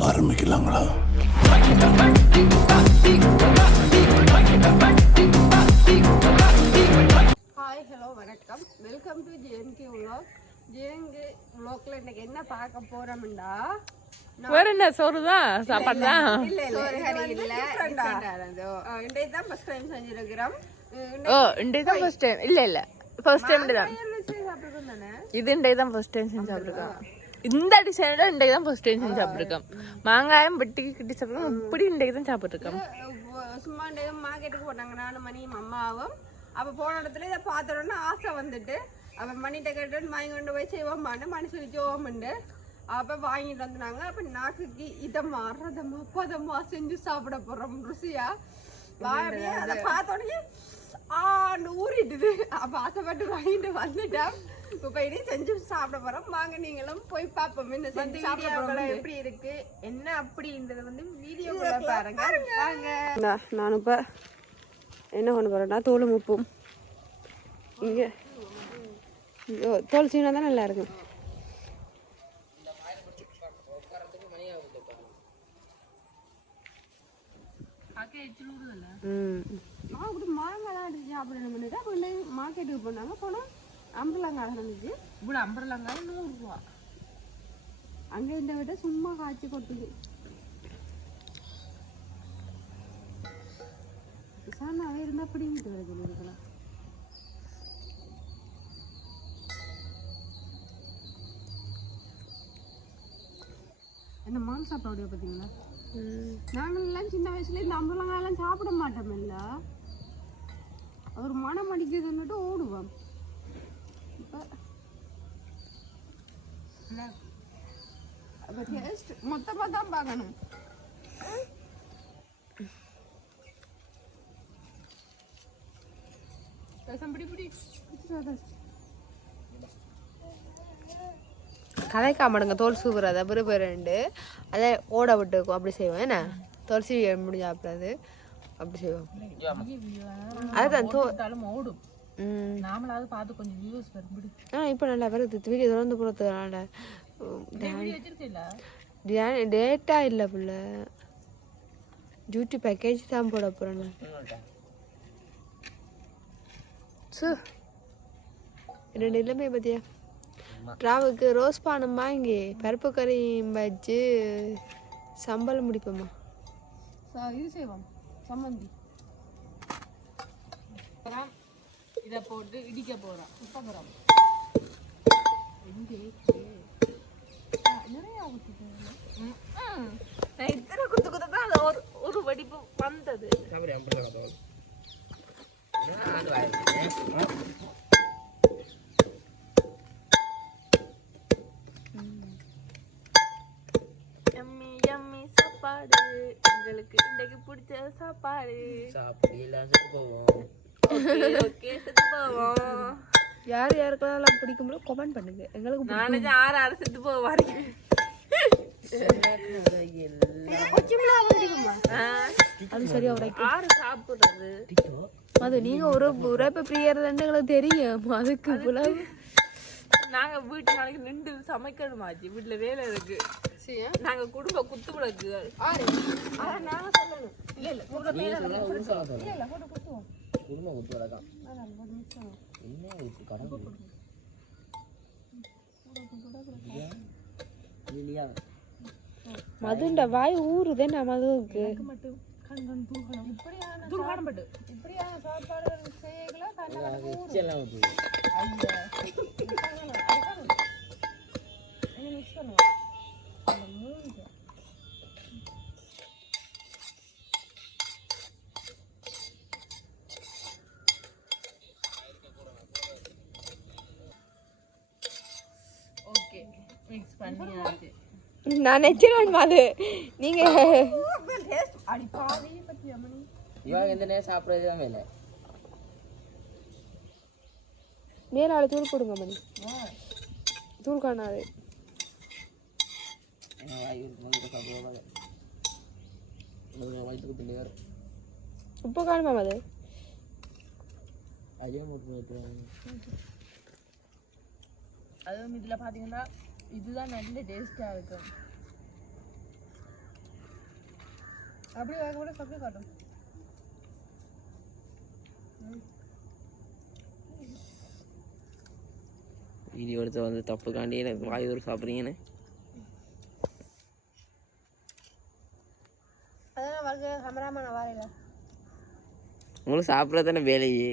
ஆரம்பிக்கலாங்களா? Hi hello வணக்கம். Welcome to JMK உலோக் ஜேஎம்கே உலோக்ல இன்னைக்கு என்ன பார்க்க போறோம்டா? வேற என்ன சோறு தான்? சாப்பாடு தான் இல்ல இல்ல. இன்றைக்கு தான் ஃபர்ஸ்ட் டைம் செஞ்சிருக்கிறோம். ஓ இன்றைக்கு தான் ஃபர்ஸ்ட் டைம் இல்ல இல்ல. ஃபர்ஸ்ட் டைம் தான். சாப்பிட்டுருக்கோம் தானே? இது இன்றைக்கு தான் ஃபர்ஸ்ட் டைம் செஞ்சு இந்த டிசைனோட இன்றைக்கு தான் ஃபர்ஸ்ட் டைம் செஞ்சு சாப்பிட்டுருக்கோம். மாங்காயம் வெட்டிக்கு கிட்டி சாப்பிட்டுருக்கோம் இப்படி இன்றைக்கு தான் சாப்பிட்டுருக்கோம். அஹ் சும்மா இன்றைக்கு மார்க்கெட்டுக்கு போனாங்க நானும் மணியும் அம்மாவும். அப்ப போன இடத்துல இதை பார்த்த உடனே ஆசை வந்துட்டு. அப்ப மணிகிட்ட கேட்டு வாங்கி கொண்டு போய் செய்வோம்மான்னு மணி சொல்லி செய்வோம்ண்டு அப்ப வாங்கிட்டு வந்தாங்க. அப்ப நாக்குக்கு இதம்மா ரதமா பதமா செஞ்சு சாப்பிட போறோம் ருசியா? வாடியே அதை பார்த்த உடனே ஆண்டு ஊறிட்டுது. அப்ப ஆசைப்பட்டு வாங்கிட்டு வந்துட்டேன். இப்ப இனி செஞ்சு சாப்பிட போறோம். வாங்க நீங்களும் போய் பார்ப்போம். என்ன செஞ்சு சாப்பிட போறோம் எப்படி இருக்கு? என்ன அப்படின்றத வந்து வீடியோக்குள்ள பாருங்க. வாங்க. நான் இப்போ என்ன பண்ண போகிறேன்னா தோல் உப்பும். இங்கே. தோல் சீனா தான் நல்லா இருக்கும். ம். நான் அப்படி மாங்காய்லாம் அடிச்சு சாப்பிடணும் மார்க்கெட்டுக்கு போனாங்க. போனால் அம்பலாங்காய் இருந்துச்சு இப்படி அம்பரலங்காய் நூறு ரூபா. அங்கே இந்த விட சும்மா காய்ச்சி கொட்டுது. சாணாவே இருந்தால் பிடிங்கிட்டு வருது இதுக்கெல்லாம். என்ன மான் சாப்பிட பார்த்தீங்களா நாங்களெல்லாம் சின்ன வயசுல இந்த அம்பலங்காயெல்லாம் சாப்பிட மாட்டோம் இல்ல. ஒரு மனம் அடிக்குதுன்னுட்டு ஓடுவோம். அப்போ டேஸ்ட் மொத்தமாக தான் பார்க்கணும் கதைக்காமடுங்க தோல் அதை பிறகு ரெண்டு அதை ஓட விட்டு அப்படி செய்வோம். என்ன? தோல் சீவி முடிஞ்சா அப்படி செய்வோம். அதுதான் தோ கொடுத்தாலும் ஓடும். நாமளாவது பார்த்து கொஞ்சம் வியூஸ் வரும் பிடி ஆ இப்போ நல்லா வருது. வீடியோ தொடர்ந்து போகிறதுனால டேட்டா இல்லை புள்ள. டியூட்டி பேக்கேஜ் தான் போட போகிறேன் நான். சு. ரெண்டு இல்லமே பத்தியா ராவுக்கு ரோஸ் பானம் வாங்கி பருப்பு கறியும் வச்சு சம்பளம் முடிப்போம்மா இது செய்வோம். சம்மந்தி. இத போட்டு இடிக்க போறோம் உப்ப போறோம் நான் இத்தனை குத்து குத்து தான் அது ஒரு ஒரு வெடிப்பு வந்தது. எம்மி எம்மி சாப்பாடு. எங்களுக்கு இன்றைக்கு பிடிச்ச சாப்பாடு. ஓகே ஓகே செத்து போவோம். யார் யாருக்கெல்லாம் பிடிக்கும்போது கமெண்ட் பண்ணுங்க. எங்களுக்கு. நானே ஆறு ஆறு செத்து போவாரு அது சரியா உடைக்க ஆறு சாப்பிடுறது? அது நீங்க ஒரு உரைப்ப பிரியர் எங்களுக்கு தெரியும். அதுக்கு புலவு நாங்க வீட்டு நாளைக்கு நின்று சமைக்கணுமாச்சு வீட்டுல வேலை இருக்கு. நாங்க குடும்ப குத்து விளக்குகள் மதுண்ட வாய் ஊறுதே நான் மதுவுக்கு இப்படியான சாப்பாடுகள் செய்யல நான் நினைச்சிருவேன் மது. நீங்க இவன் எந்த நேரம் சாப்பிட்றது தான் வேலை மேலாள தூள் போடுங்க மணி. தூள் காணாது. உப்பு காணுமா மது? அதே அதுவும் இதுல பாத்தீங்கன்னா இதுதான் நல்ல டேஸ்டா இருக்கும். அப்படி வேக சாப்பிட்டு காட்டும். வீடியோ எடுத்து வந்து தப்புக்காண்டி எனக்கு வாய் ஒரு சாப்பிட்றீங்கன்னு. அதான் வாழ்க்கை கேமராமேன் வாரையில உங்களுக்கு சாப்பிட்றது தானே வேலையே.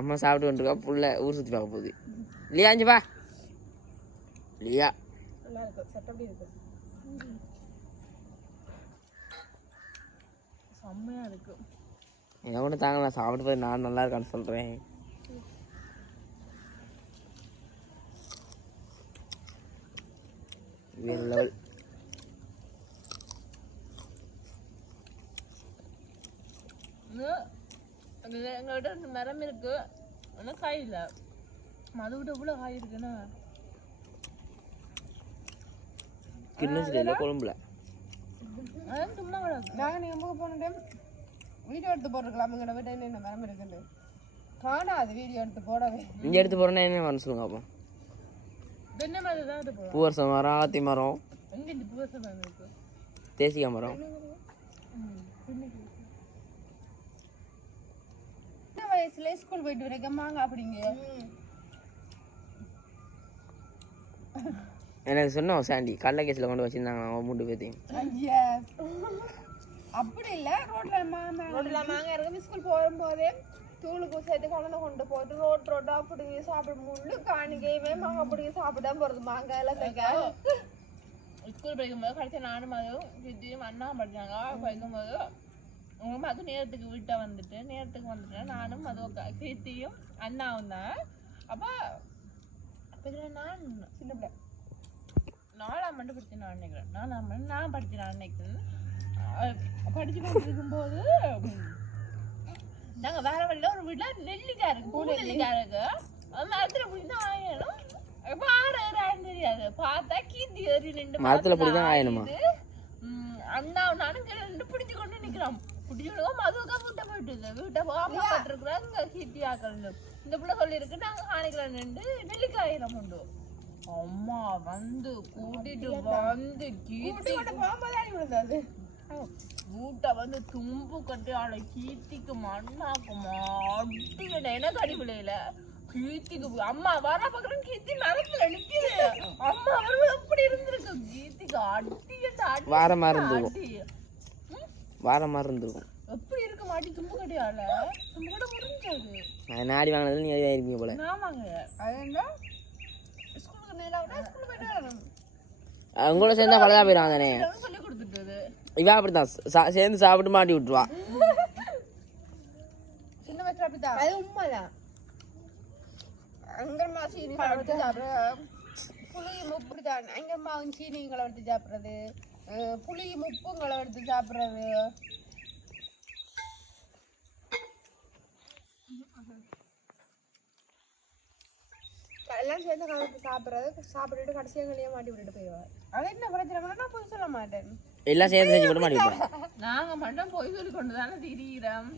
அம்மா சாப்பிட்டு வந்துருக்கா புள்ள ஊர் சுற்றி பார்க்க போகுது. இல்லையா அஞ்சு வா. இல்லையா நல்லா இருக்கும் சட்டப்படி இருக்கும் செம்மையா இருக்கு. எங்க கூட தாங்க நான் சாப்பிட்டு போய் நான் நல்லா இருக்கான்னு சொல்கிறேன் வேறு லெவல் ரெண்டு மரம் இருக்கு. ஆனா காய் இல்ல. மது விட்டு எவ்வளவு காய் இருக்குன்னா கிண்ணச்சில் கொழும்புல. சும்மா நாங்கள் நீங்கள் போன டைம் வீடியோ எடுத்து போட்டிருக்கலாம். எங்களோட வீட்டை என்ன மரம் இருக்குன்னு காணாது வீடியோ எடுத்து போடவே. இங்கே எடுத்து போகிறேன்னா என்ன வரணும் சொல்லுங்க அப்போ? தென்னை மரம் தான் போகும் பூவரச மரம் ஆத்தி மரம் எங்க இந்த பூச மரம் இருக்கு? தேசிக்காய் மரம். சின்ன வயசுல ஸ்கூல் போயிட்டு வரைக்கும் மாங்க அப்படிங்க எனக்கு சொன்னோம் சாண்டி. கடல கேஸில் கொண்டு வச்சிருந்தாங்க அவங்க மூணு பேர்த்தையும். அப்படி இல்ல ரோட்ல மாங்க ரோட்ல மாங்க இருக்கு. ஸ்கூல் போகும்போதே தூளுக்கு சேர்த்து கொண்டு கொண்டு போயிட்டு ரோட் ரோட்டா பிடிங்கி சாப்பிட முள்ளு காணிக்கையுமே மாங்க பிடிங்கி சாப்பிடாம போறது. மாங்காய் எல்லாம் தைக்க ஸ்கூல் படிக்கும்போது கடைசி நானும் மதுவும் சித்தியும் அண்ணா படிச்சாங்க. படிக்கும்போது உங்க மது நேரத்துக்கு வீட்டை வந்துட்டு நேரத்துக்கு வந்துட்டு நானும் மது கீர்த்தியும் அண்ணாவும் தான். அப்போ நான் சின்ன பிள்ளை. நாலாம் ஆண்டு படிச்சு நான் நினைக்கிறேன். நாலாம் ஆண்டு நான் படிச்சு நான் நினைக்கிறேன். அஹ் படிச்சு கொண்டு இருக்கும்போது நாங்க வேற வழியில ஒரு வீட்டுல நெல்லிக்காய் இருக்கு. பூ நெல்லிக்காய் இருக்கு. மரத்துல தான் ஆயணும் எப்ப ஆறு ஏறான்னு தெரியாது. பார்த்தா கீந்தி ஏறி நின்று மரத்துல போய் தான் ஆயணுமா? அண்ணா நானும் நின்று பிடிச்சு கொண்டு நிக்கிறோம். பிடிச்சு மதுவுக்கா வீட்டை போயிட்டு வீட்டை போகாம பட்டிருக்கிறோம். இங்க கீர்த்தி ஆக்கள் இந்த பிள்ளை சொல்லியிருக்கு நாங்க காணிக்கல நின்று நெல்லிக்காயிரம் உண்டு அம்மா வந்து கூட்டிட்டு வந்து கீர்த்தி போகும்போது வீட்டை வந்து தும்பு கட்டி அவளை கீர்த்திக்கு மண்ணாக்குமா? என்ன எனக்கு அடி விளையில? கீர்த்திக்கு அம்மா வர பக்கம் கீர்த்தி நரத்துல நிக்குது. அம்மா வரும்போது எப்படி இருந்திருக்கு? கீர்த்திக்கு அடி அடி வார மாதிரி இருந்திருக்கும்? வார மாதிரி இருந்திருக்கும் எப்படி இருக்க மாட்டி தும்பு கட்டியால தும்பு கட்ட முடிஞ்சது. நான் நாடி வாங்கினதுல நீ இருப்பீங்க போல? ஆமாங்க அது என்ன? ஸ்கூலுக்கு நேராக சேர்ந்தா பழகா போயிடும் தானே. சொல்லி இவா அப்படித்தான் சேர்ந்து சாப்பிட்டு மாட்டி விட்டுருவா. அங்கம்மா சீனி கலவெடுத்து சாப்பிட்றது புளி முப்பு தான் அங்கம்மாவும் சீனியும் கலவெடுத்து சாப்பிட்றது புளியும் உப்பும் கலவெடுத்து சாப்பிட்றது எல்லாம் சேர்ந்து கலந்து சாப்பிட்றது சாப்பிட்டுட்டு கடைசியாக எங்களையே மாட்டி விட்டுட்டு போயிடுவார். அது என்ன பிரச்சனை நான் போய் சொல்ல மாட்டேன். எல்லாம் சேர்ந்து செஞ்சு போட்டு மாட்டி நாங்க மட்டும் போய் சொல்லி கொண்டு தானே திரியிறோம்.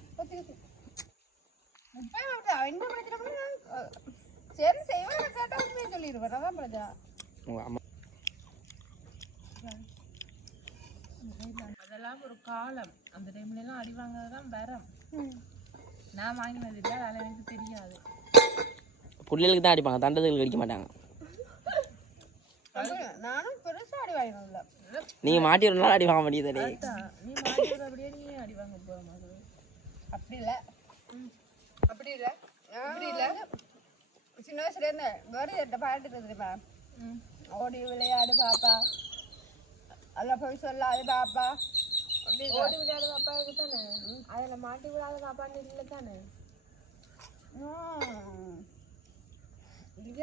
என்ன பிரச்சனை நான் சரி செய்வேன் கேட்டால் உண்மையை சொல்லிடுவேன் அதான் அம்மா. அதெல்லாம் ஒரு காலம். அந்த டைம்ல எல்லாம் அடி வாங்குறதுதான் வரம். நான் வாங்கினது இல்லை அதெல்லாம் எனக்கு தெரியாது. பிள்ளைகளுக்கு தான் அடிப்பாங்க தண்டத்துக்கு அடிக்க மாட்டாங்க. நீங்க மாட்டி ஒரு நாள் அடி வாங்க மாதிரி. அப்படி இல்ல. அப்படி இல்ல. அப்படி இல்ல. சின்ன வயசுல இருந்து வேறு பாட்டு தெரியுமா ஓடி விளையாடு பாப்பா. அல்ல போய் சொல்லாது பாப்பா. ஓடி விளையாடு பாப்பா தானே அதுல மாட்டி விடாத பாப்பான்னு இல்லை தானே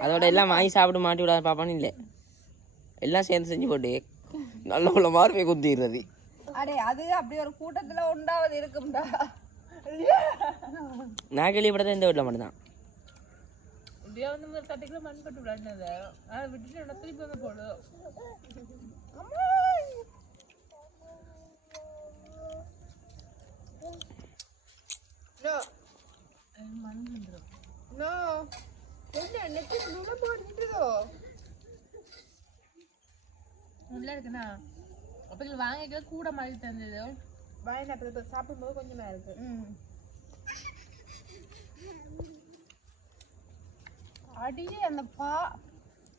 அதோட எல்லாம் வாங்கி சாப்பிட்டு மாட்டி விடாத பாப்பான்னு இல்லை. எல்லாம் சேர்ந்து செஞ்சு போட்டு நல்ல உள்ள மாதிரி போய் குத்திடுறது. அடே அது அப்படி ஒரு கூட்டத்துல உண்டாவது இருக்கும்டா. நான் கேள்விப்பட்டது இந்த வீட்டில் மட்டும்தான். இப்படியே வந்து ஒரு தட்டுக்குள்ள மண் பட்டு விளையாடினது? அதை விட்டுட்டு என்ன திருப்பி வந்து போடு. நோ. அது மண் வந்துடும் நோ என்ன நெத்தி நுழ போட்டுதோ உள்ள இருக்குண்ணா. அப்ப வாங்கிக்கல கூட மாதிரி தந்தது இப்போ சாப்பிடும்போது கொஞ்சமா இருக்கு. ம். அடியே அந்த பா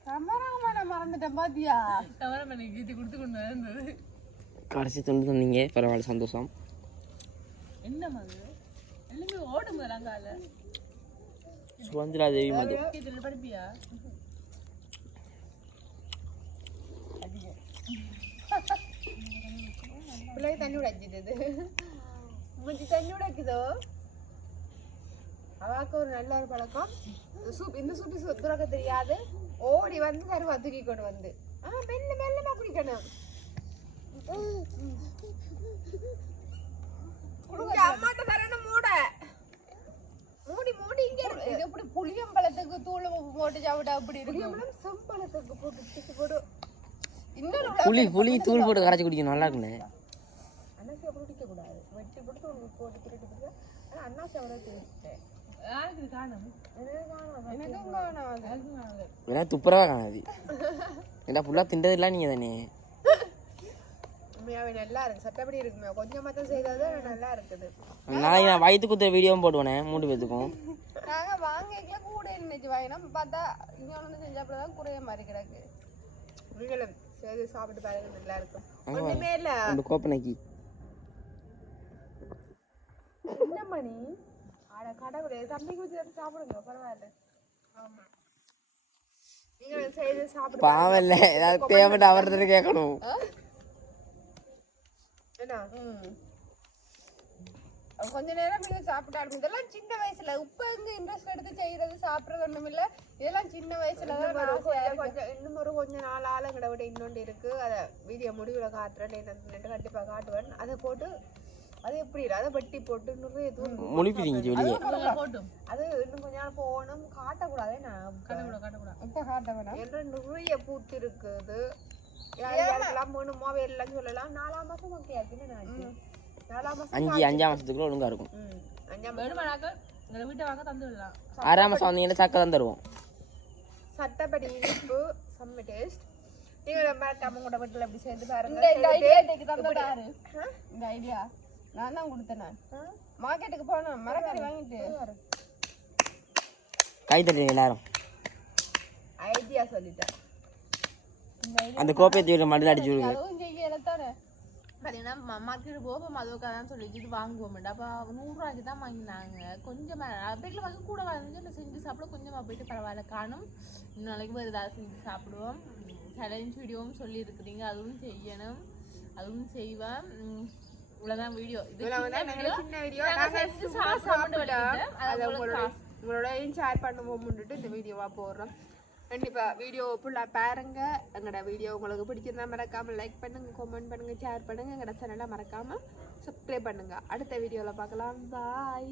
கமராமனை மறந்துட்டேன் பாத்தியா? எனக்கு கீத்தி கொடுத்து கொண்டு வந்தது. கடைசி துண்டு தந்தீங்க. பரவாயில்ல சந்தோஷம். என்ன மது எல்லாமே ஓடும் அங்கால சுதந்திரா தேவி மது. பிள்ளைக்கு தண்ணி உடைச்சிட்டது. மூஞ்சி தண்ணி உடைக்குதோ? அவாக்கு ஒரு நல்ல ஒரு பழக்கம். சூப் இந்த சூப்பி துறக்க தெரியாது. ஓடி வந்து கருவா தூக்கி கொண்டு வந்து. ஆ மெல்ல மெல்லமா குடிக்கணும். அம்மாட்ட மூட மூடி மூடி இங்க இருக்கு இது எப்படி புளியம்பழத்துக்கு தூள் உப்பு போட்டு சாப்பிட்டா அப்படி இருக்கு செம்பழத்துக்கு போட்டு போடு. புளி புளி தூள் போட்டு கரைச்சி குடிக்கணும். நல்லா இருக்குண்ணே அன்னாசி அப்படி குடிக்க கூடாது. வெட்டி போட்டு தூள் போட்டு திருட்டு போட்டு ஆனா அன்னாசி அவ்வளோ டேஸ்ட்டு யாருக்கு காணும்? எனக்கும் வேணாம் அது யாருக்கும் காணல வேணா துப்புரவா காணாது. ஏன்னா இல்லை நீங்கள் தானே நல்லா இருக்கு சட்டப்படி இருக்குமே. கொஞ்சமா தான் நல்லா இருக்குது. நாளைக்கு நான் வயிற்று குத்துற வீடியோவும் போடுவேனே மூணு பேத்துக்கும். வாங்கிக்கல கூட நினைச்சு வாங்கினோம் பார்த்தா இங்க ஒன்று செஞ்சாப்பதான் குறைய மாதிரி கிடக்கு. நீங்களும் சரி சாப்பிட்டு பாருங்க நல்லா இருக்கும். ஒண்ணுமே இல்ல. அந்த கோப்பனைக்கு. என்ன மணி? அட கடவுளே தம்பி குத்தி சாப்பிடுங்க பரவாயில்ல. ஆமா. நீங்க செய்து சாப்பிடு பாவம் இல்லை ஏதாவது அவர்கிட்ட கேட்கணும். என்ன? கொஞ்ச நேரம் நீங்க சாப்பிட்டாலும் இதெல்லாம் சின்ன வயசுல. இப்ப எங்க இன்ட்ரெஸ்ட் எடுத்து செய்யறது சாப்பிடுறது ஒண்ணும் இல்ல. இதெல்லாம் சின்ன வயசுல தான். கொஞ்சம் இன்னும் ஒரு கொஞ்ச நாள் ஆளுங்களை விட இன்னொன்று இருக்கு. அதை வீடியோ முடிவுல காட்டுறேன். நான் கண்டிப்பா காட்டுவேன். அதை போட்டு அது எப்படி இல்லை? அதை வெட்டி போட்டு நிறைய தூள் அது இன்னும் கொஞ்ச நாள் போகணும். காட்டக்கூடாது. நான் கட்டக்கூடாது கட்டக்கூடாது. இப்ப காட்ட வேணாம் என்ற நிறைய பூத்து இருக்குது. யார் யாருக்கெல்லாம் வேணுமோ எல்லாம் சொல்லலாம். நாலாம் மாசம் ஓகே நாலாம் மாசம் அஞ்சு அஞ்சாம் மாதத்துக்குள்ள ஒழுங்கா இருக்கும். ஆறாம் மாதம் வந்தீங்கன்னா சக்கை தந்துடுவோம் சட்டப்படி சத்தப்படி இனிப்பு செம்ம டேஸ்ட் நீங்கள் ரொம்ப அம்மா கூட வீட்டில் எப்படி சேர்ந்து பாருங்க. இந்த ஐடியா டேக்கு பாரு. இந்த ஐடியா நான் தான் கொடுத்தேன் மார்க்கெட்டுக்கு போனோம் மரக்கறி வாங்கிட்டு. கை தட்டுங்க எல்லாரும்? ஐடியா சொல்லிட்டேன். அந்த கோப்பை தீவிர மட்டும் அடிச்சு விடுங்க. பார்த்தீங்கன்னா மம்மார்க்கு போவோம் மதுவுக்காக சொல்லிட்டு இது வாங்குவோம்டா. அப்போ நூறுரூவாய்க்கு தான் வாங்கினாங்க. கொஞ்சமாக வீட்டில் வாங்கி கூட வாங்கி செஞ்சு சாப்பிட கொஞ்சமாக போயிட்டு பரவாயில்ல. காணும் இன்னும் நாளைக்கு வேறு ஏதாவது செஞ்சு சாப்பிடுவோம். சேலஞ்ச் வீடியோவும் சொல்லியிருக்கிறீங்க. அதுவும் செய்யணும். அதுவும் செய்வேன். இவ்வளோதான் வீடியோ இது சின்ன உங்களோட ஷேர் பண்ணுவோம் இந்த வீடியோவாக போடுறோம். கண்டிப்பா வீடியோ ஃபுல்லாக பாருங்க. எங்களோட வீடியோ உங்களுக்கு பிடிச்சிருந்தா மறக்காமல் லைக் பண்ணுங்க கமெண்ட் பண்ணுங்க ஷேர் பண்ணுங்க. எங்களோட சேனலை மறக்காம சப்ஸ்கிரைப் பண்ணுங்க. அடுத்த வீடியோவில் பார்க்கலாம் பாய்